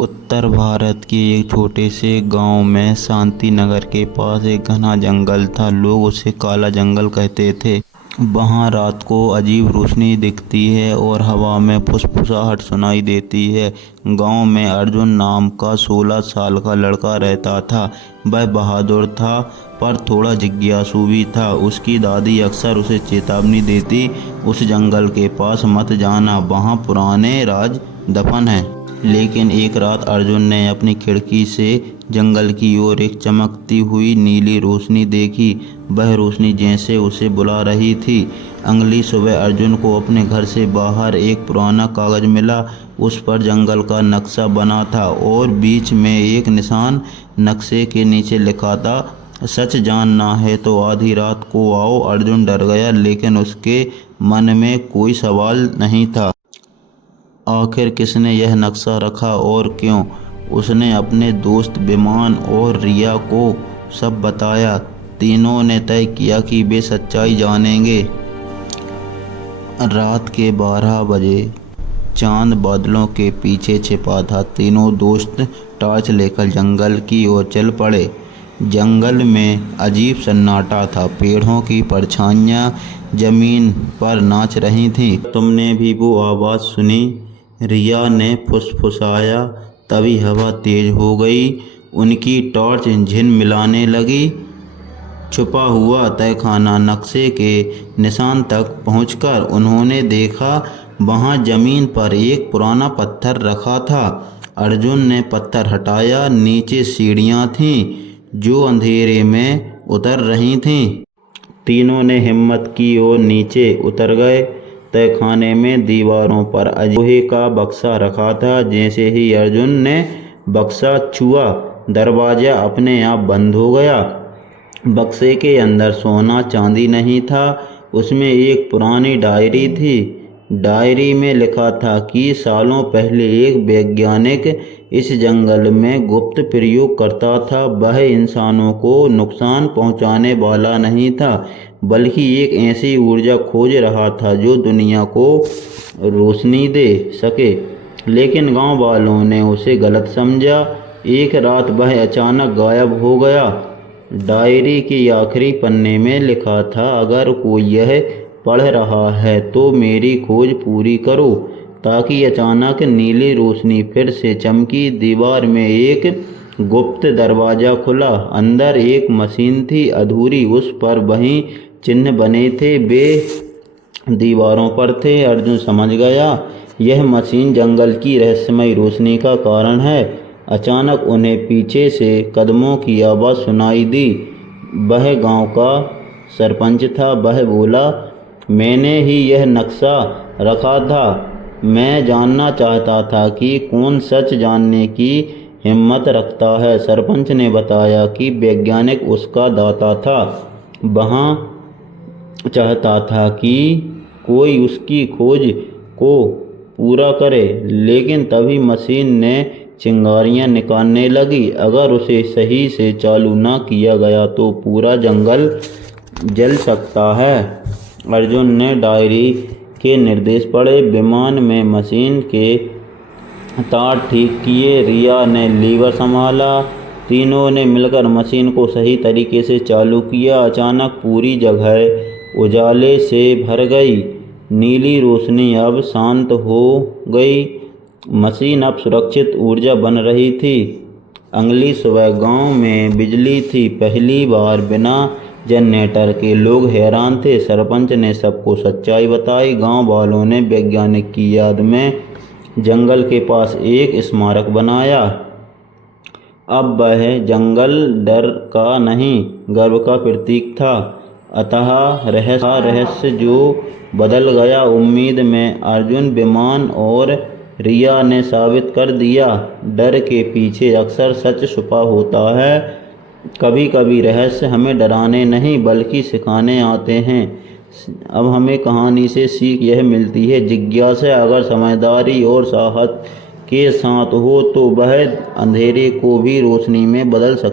उत्तर भारत के एक छोटे से गांव में शांति नगर के पास एक घना जंगल था। लोग उसे काला जंगल कहते थे। वहां रात को अजीब रोशनी दिखती है और हवा में फुसफुसाहट सुनाई देती है। गांव में अर्जुन नाम का 16 साल का लड़का रहता था। वह बहादुर था पर थोड़ा जिज्ञासु भी था। उसकी दादी अक्सर उसे चेतावनी देती, उस जंगल के पास मत जाना, वहाँ पुराने राज दफन हैं। लेकिन एक रात अर्जुन ने अपनी खिड़की से जंगल की ओर एक चमकती हुई नीली रोशनी देखी। वह रोशनी जैसे उसे बुला रही थी। अगली सुबह अर्जुन को अपने घर से बाहर एक पुराना कागज मिला। उस पर जंगल का नक्शा बना था और बीच में एक निशान। नक्शे के नीचे लिखा था, सच जानना है तो आधी रात को आओ। अर्जुन डर गया, लेकिन उसके मन में कोई सवाल नहीं था। आखिर किसने यह नक्शा रखा और क्यों? उसने अपने दोस्त विमान और रिया को सब बताया। तीनों ने तय किया कि वे सच्चाई जानेंगे। रात के 12 बजे चांद बादलों के पीछे छिपा था। तीनों दोस्त टॉर्च लेकर जंगल की ओर चल पड़े। जंगल में अजीब सन्नाटा था। पेड़ों की परछाइयाँ जमीन पर नाच रही थीं। तुमने भी वो आवाज़ सुनी? रिया ने फुसफुसाया। तभी हवा तेज हो गई। उनकी टॉर्च झिलमिलाने लगी। छुपा हुआ तहखाना नक्शे के निशान तक पहुंचकर उन्होंने देखा, वहां जमीन पर एक पुराना पत्थर रखा था। अर्जुन ने पत्थर हटाया। नीचे सीढ़ियां थीं जो अंधेरे में उतर रही थीं। तीनों ने हिम्मत की और नीचे उतर गए। तहखाने में दीवारों पर लोहे का बक्सा रखा था। जैसे ही अर्जुन ने बक्सा छुआ, दरवाजा अपने आप बंद हो गया। बक्से के अंदर सोना चांदी नहीं था, उसमें एक पुरानी डायरी थी। डायरी में लिखा था कि सालों पहले एक वैज्ञानिक इस जंगल में गुप्त प्रयोग करता था। वह इंसानों को नुकसान पहुंचाने वाला नहीं था, बल्कि एक ऐसी ऊर्जा खोज रहा था जो दुनिया को रोशनी दे सके। लेकिन गांव वालों ने उसे गलत समझा। एक रात वह अचानक गायब हो गया। डायरी के आखिरी पन्ने में लिखा था, अगर कोई यह पढ़ रहा है तो मेरी खोज पूरी करो। ताकि अचानक नीली रोशनी फिर से चमकी। दीवार में एक गुप्त दरवाजा खुला। अंदर एक मशीन थी, अधूरी, उस पर वही चिन्ह बने थे, वे दीवारों पर थे। अर्जुन समझ गया, यह मशीन जंगल की रहस्यमय रोशनी का कारण है। अचानक उन्हें पीछे से कदमों की आवाज़ सुनाई दी। वह गांव का सरपंच था। वह बोला, मैंने ही यह नक्शा रखा था। मैं जानना चाहता था कि कौन सच जानने की हिम्मत रखता है। सरपंच ने बताया कि वैज्ञानिक उसका दाता था। वहाँ चाहता था कि कोई उसकी खोज को पूरा करे। लेकिन तभी मशीन ने चिंगारियाँ निकालने लगी। अगर उसे सही से चालू ना किया गया तो पूरा जंगल जल सकता है। अर्जुन ने डायरी के निर्देश पढ़े। विमान में मशीन के तार ठीक किए। रिया ने लीवर संभाला। तीनों ने मिलकर मशीन को सही तरीके से चालू किया। अचानक पूरी जगह उजाले से भर गई। नीली रोशनी अब शांत हो गई। मशीन अब सुरक्षित ऊर्जा बन रही थी। अगली सुबह गांव में बिजली थी, पहली बार बिना जनरेटर के। लोग हैरान थे। सरपंच ने सबको सच्चाई बताई। गांव वालों ने वैज्ञानिक की याद में जंगल के पास एक स्मारक बनाया। अब वह जंगल डर का नहीं, गर्व का प्रतीक था। अतः रहस्य जो बदल गया। उम्मीद में अर्जुन, विमान और रिया ने साबित कर दिया, डर के पीछे अक्सर सच छुपा होता है। कभी कभी रहस्य हमें डराने नहीं बल्कि सिखाने आते हैं। अब हमें कहानी से सीख यह मिलती है, जिज्ञासा अगर समझदारी और साहस के साथ हो तो वह अंधेरे को भी रोशनी में बदल सकती है।